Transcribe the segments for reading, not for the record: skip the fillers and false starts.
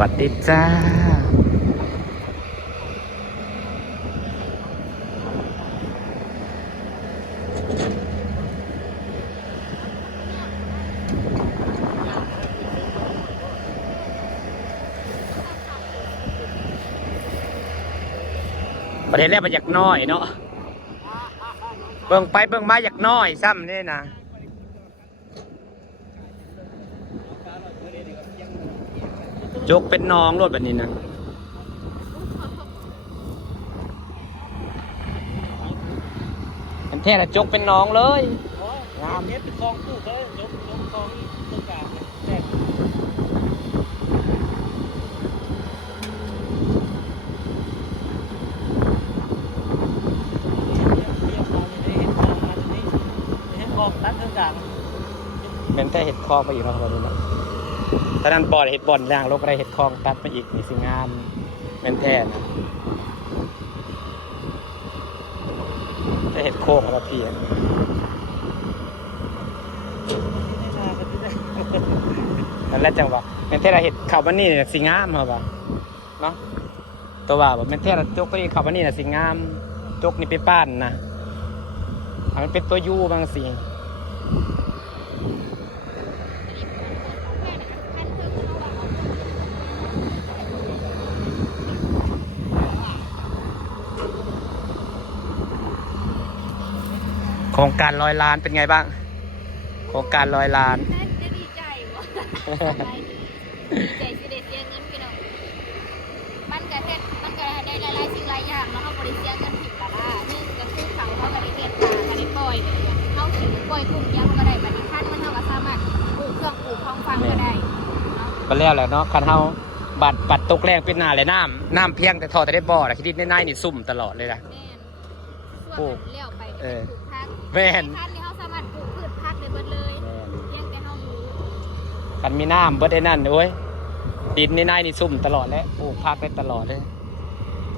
วัสดีจ้าประเทศแรกมันอยากน้อยเนาะเบิ่งไปเบิ่งมาอยากน้อยซ้ำนี่นะจกเป็นน้องรถแบบนี้นะแท้ละจกเป็นน้องเลยงามเนี้ยเป็นคลองคู่เขายกคลองตรงกลางแตกตัดตรงกลางเป็นแท้เห็ดคลองไปอีกแล้วครับนะตอนนั้นบ่อเห็ดบ่อนย่างลกอะไรเห็ดคลองตัดมาอีกนี่สิงามเป็นแท้นะแต่เห็ดโค้งครับพี่นั่นแหละจังหวะเป็นแท้เห็ดข่าววันนี้เนี่ยสิงามเหรอปะเนาะตัวว่าแบบเป็นแท้จกก็ดีข่าววันนี้เนี่ยสิงามจกนี่ไปป้านนะมันเป็นตัวยูบางสิโครงการ100 ล้านเป็นไงบ้างโครงการ100 ล้านจะดีใจวะดีใจสิได้เสียเงินพี่น้องมันก็ได้หลายสิ่งหลายอย่างแล้วเขาบริเสียเงินผิดละล่ะนี่ก็คือเขาก็ได้เฮ็ดก็ได้ปล่อยเขาถึงปล่อยกลุ่มยังก็ได้บัดนี้คันมันเขาก็สามารถปลูกเครื่องปลูกของฟังก็ได้ก็แล้วแหละเนาะคันเฮาบัดตกแรงเป็นหน้าเลยน้ำเพียงแต่ทอแต่ได้บ่อนะคิดดินในนี่ซุ่มตลอดเลยนะปลูกเลี้ยวไปปลูกพักแม่นคันที่เขาสามารถปลูกพืชพักได้เบิดเลยเพียงแต่เขาดูคันมีน้ำเบิดได้นั่นโอ้ยดินในนี่ซุ่มตลอดแล้วปลูกพักได้ตลอดเลย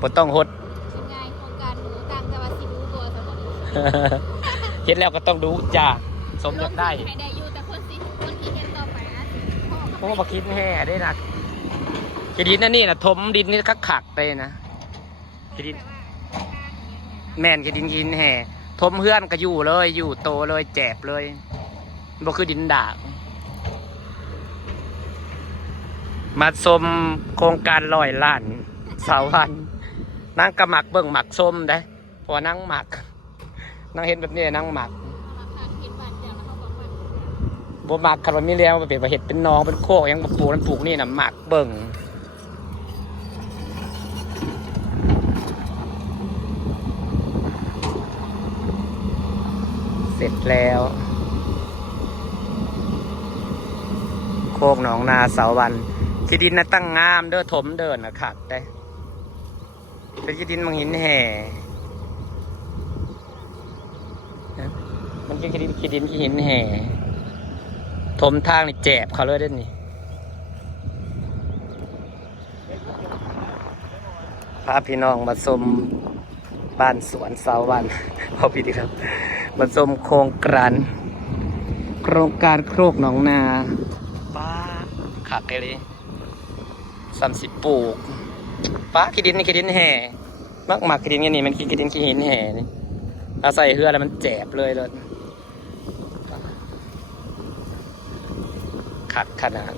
บ่ต้องหดเป็นไงโครงการหมูต่างจังหวัดสิบูตัวสมบูรณ์เฮ็ดแล้วก็ต้องดูจ้าสมอยากได้ให้ได้อยู่แต่คนที่เฮ็ดต่อไปนะโอ้บ่คิดแห่ได้นะคิดดินนั่นนี่นะถมดินนี่คักๆไปนะคิดดินแม่นคิดดินแห่ถมเฮือนก็อยู่เลยอยู่โตเลยแจบเลยบ่คือดินดากมาชมโครงการ100 ล้านเสาวันนั่งกระหมักเบิ่งหมักส้มได้พอนั่งหมักนั่งเห็นแบบนี้นั่งหมักบ่หมักคันว่ามีแล้วมันเป็นว่าเห็ดเป็นน้องเป็นโคกยังปลูกนั่นปลูกนี่น่ะหมักเบิ่งเสร็จแล้วโคกหนองนาเสาวันที่ดินน่ะตั้งงามเด้อถมเดินนะขัดได้เป็นที่ดินมังหินแห่มันคือที่ดินที่หินแห่ถมทางนี่แจบเขาเลยได้นี่พาพี่น้องมาชมบ้านสวนเสาวันพอพี่ดีครับมาชมโครงการโคกหนองนาป้าขักเลย30 ปลูกป้าขี้ดินนี่ขี้ดินแห่มักขี้ดินนี่มันขี้ดินขี้หินแห่นี่เอาใส่เหือแล้วมันแจบเลยเลยขัดขนาด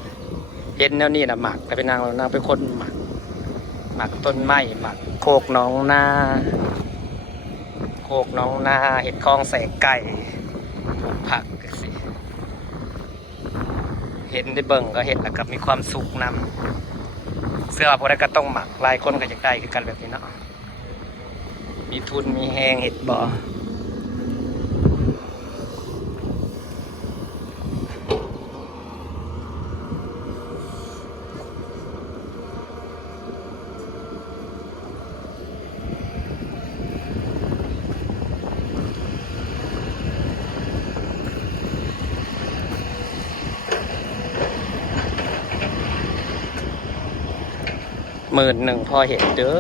เห็นแนวนี้นะหมักไปเป็นนางเป็นคนหมักต้นไม้หมักโคกหนองนาเห็ดคลองใส่ไก่ผักสิเห็นได้เบิ่งก็เห็นแล้วก็มีความสุขนำเสื้อพวกนั้นก็ต้องหมักหลายคนก็จะได้คือกันแบบนี้เนาะมีทุนมีแหงเห็ดบ่10,000พอเห็นเด้อ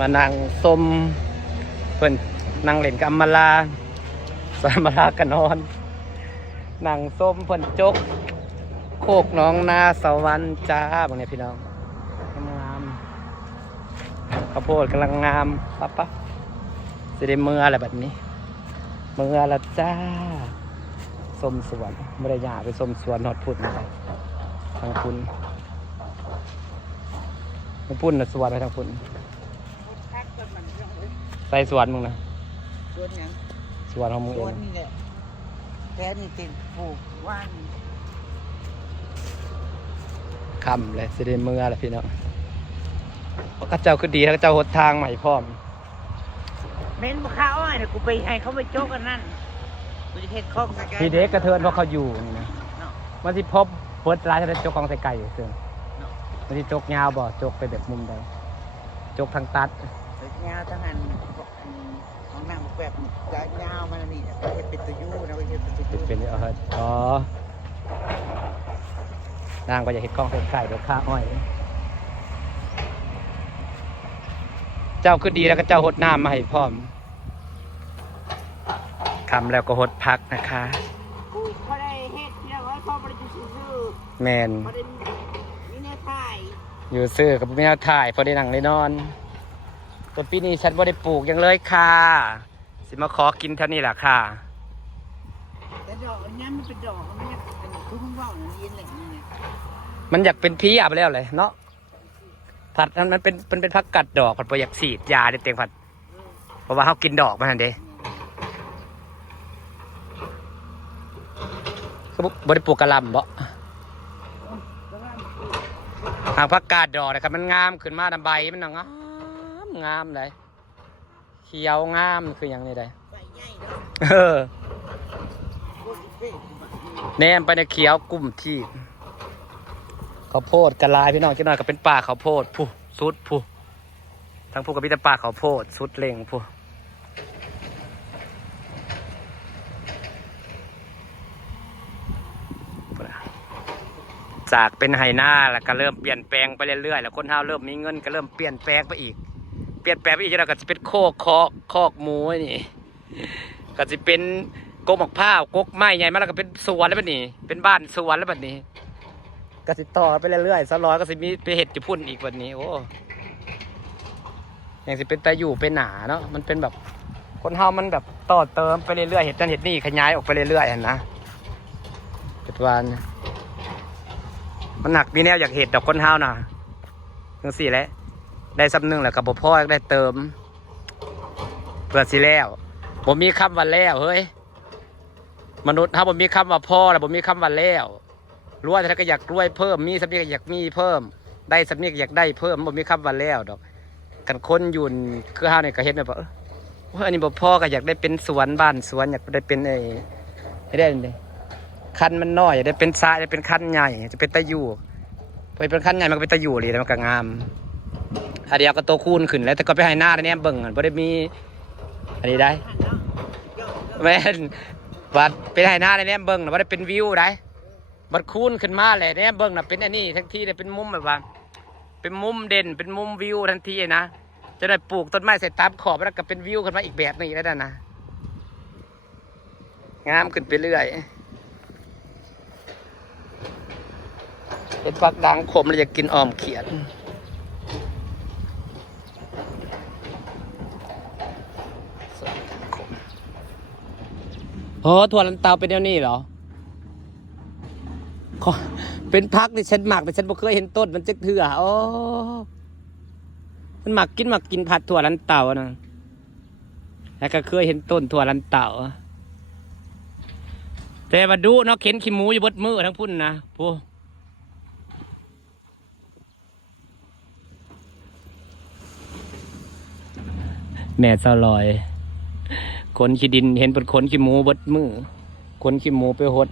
มานั่งส้มเพิ่นนั่งเล่นกับอำมาลาสวนอำมาลาก็นอนนั่งส้มเพิ่นจกโคกน้องนาสวรรค์จ้าบางเนี่ยพี่น้องงามข้าวโพดกำลังงามปั๊บสิได้เมื่ออะไรแบบนี้เมื่อละจ้าส้มสวนไม่ได้อยากไปส้มสวนนอดพุ่นนะครับทางพุ่นทางพุ่นนะสวนไปทางพุ่นใส่สวนมึงนะ สวนหยัง สวนของมึง ส เอ วน ง นี่แหละแค่นี่ติดปลูกว่าน คำเลยสิได้เมื่อละพี่น้องข้าเจ้าคือดีแล้วเจ้าหดทางใหม่พร้อม เม้นข้าวอ้อยเนี่ยกูไปให้เขาไปโจกกันนั่นกูจะเฮ็ดคล้องสแกน พี่เด็กกระเทินเพราะเขาอยู่นี่นะ เนาะ มันที่พบเปิดร้านจะจกกองใส่ไก่เสื่อ เนาะ มันที่จกยาวบ่จกไปแบบมุมใดจกทางตัด เสร็จยาวทั้งอันของนางแบบจะยาวมันนี่เนี่ยเฮ็ดเป็นตัวยูนะเฮ็ดเป็นตัวยู เป็นอ๋อนางก็อยากเห็ดกล้องใส่ไก่เดี๋ยวข้าอ้อย เจ้าคือดีแล้วก็เจ้าหดน้ำมาให้พร้อมคำแล้วก็หดพักนะคะ กูเขาได้เฮ็ดเรียกว่าเขาบ่ได้ซื่อ แมน ๆบ่ได้มีแนวถ่าย อยู่ซื้อกับไม่เอาถ่ายพอได้นั่งได้นอนตัวปีนี้ฉันบ่ได้ปลูกยังเลยค่ะสิมาขอกินเท่านี้แหละค่ะ แต่ดอกอันนี้มันเป็นดอกมันเนี่ยเป็นคือมึงว่ามันยินแหละนี่เนี่ย มันอยากเป็นพี่อาไปแล้วเลยเนาะผัดมันเป็นผักกัดดอกผัดประหยัดสีดยาเด็ดเตียงผัดเพราะว่าเขากินดอกมันเด้ก็บ่ได้ปลูกกะหล่ำบ่หางผักกาดดอกนะครับมันงามขึ้นมาดำใบมันงามเลยเขียวงามคืออย่างนี้เลย ใบใหญ่เนาะ เออ โคตรเป๊ะ แนมไปในเขียวกลุ่มที่ข้าวโพดกระลายพี่น้องจังหน่อยก็เป็นป่าข้าวโพดผู้สุดผู้ทั้งผู้กับพี่แต่ป่าข้าวโพดสุดเล่งผู้จากเป็นไหหน้าแล้วก็เริ่มเปลี่ยนแปลงไปเรื่อยๆแล้วคนเฮาเริ่มมีเงินก็เริ่มเปลี่ยนแปลงไปอีกเปลี่ยนแปลงไปอีกแล้วก็จะเป็นคอกหมูนี่ก็จะเป็นกกมะพร้าวกกไม้ใหญ่มาแล้วก็เป็นสวนแล้วแบบนี้เป็นบ้านสวนแล้วแบบนี้ก็สิต่อไปเรื่อยๆสลอยก็สิมีไปเห็ดจุพุ่นอีกวันนี้โอ้ยังสิเป็นตาอยู่เป็นหนาเนาะมันเป็นแบบคนเฮามันแบบต่อเติมไปเรื่อยๆเห็ดนั่นเห็ดนี่ขยายออกไปเรื่อยๆนะปัจจุบันมันหนักมีแนวอยากเห็ดดอกคนเฮาน่ะจังสี่แหละได้ซ้ำหนึ่งแหละกับพ่อได้เติมเพื่อสิแล้วผมมีคำว่าแล้วเฮ้ยมนุษย์ถ้าผมมีคำว่าพ่อแล้วผมมีคำว่าแล้วรวยแต่ก็อยากรวยเพิ่มมีสำเนียกอยากมีเพิ่มได้สำเนียกอยากได้เพิ่มผมมีคำว่าแล้วดอกกันคนอยู่คือเฮาเนี่ยก็เห็นแบบว่าอันนี้บอกพ่อก็อยากได้เป็นสวนบ้านสวนอยากได้เป็นไอ้ได้เลยคันมันน้อยอยากได้เป็นทรายอยากเป็นคันใหญ่จะเป็นตะยูไปเป็นคันใหญ่มันก็เป็นตะยูเลยแล้วมันก็งามอันเดียวก็โตคูณขึ้นแล้วแต่ก็ไปให้หน้าได้แนมเบิ่งอ่ะบ่ได้มีอันนี้ได้แม่นบัดเป็นให้หน้าได้แนมเบิ่งน่ะบ่ได้เป็นวิวได้บัดคูณขึ้นมาแหละแนมเบิ่งน่ะเป็นอันนี้ทั้งที่ได้เป็นมุมแบบว่าเป็นมุมเด่นเป็นมุมวิวทันทีนะจะได้ปลูกต้นไม้ใส่ตามขอบแล้วก็เป็นวิวขึ้นมาอีกแบบนึงอีกแล้วนะงามขึ้นไปเรื่อยเป็นผักด่างขมเราอยากกินอ้อมเขียดโอ้ถั่วลันเตาเป็นแนวนี้เหรอเป็นพักที่ฉันหมักแต่ฉันไม่เคยเห็นต้นมันจะเถื่อโอ้มันหมักกินผัดถั่วลันเตานะแล้วก็เคยเห็นต้นถั่วลันเตาแต่มาดูเนาะเข็นขี้หมูอยู่บดมือทั้งพุ่นนะพูแม่สลอยคนขี้ดินเห็นเป็นคนขี้หมูบดมือคนขี้หมูไปหด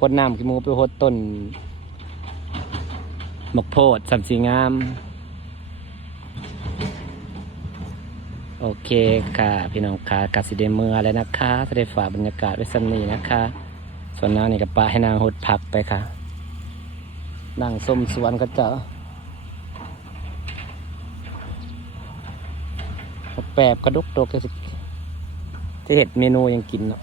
คนน้ำขี้หมูไปหดต้นมะโพดสัมสีงามโอเคค่ะพี่น้องค่ะกาสิเดเมือแล้วนะคะจะได้ฝากบรรยากาศไว้สักนี้นะคะส่วนนางนี่กับป้าให้นางหดผักไปค่ะนั่งส้มสวนก็จะ แปบกระดุกโดกจะเห็ดเมนูยังกินเนาะ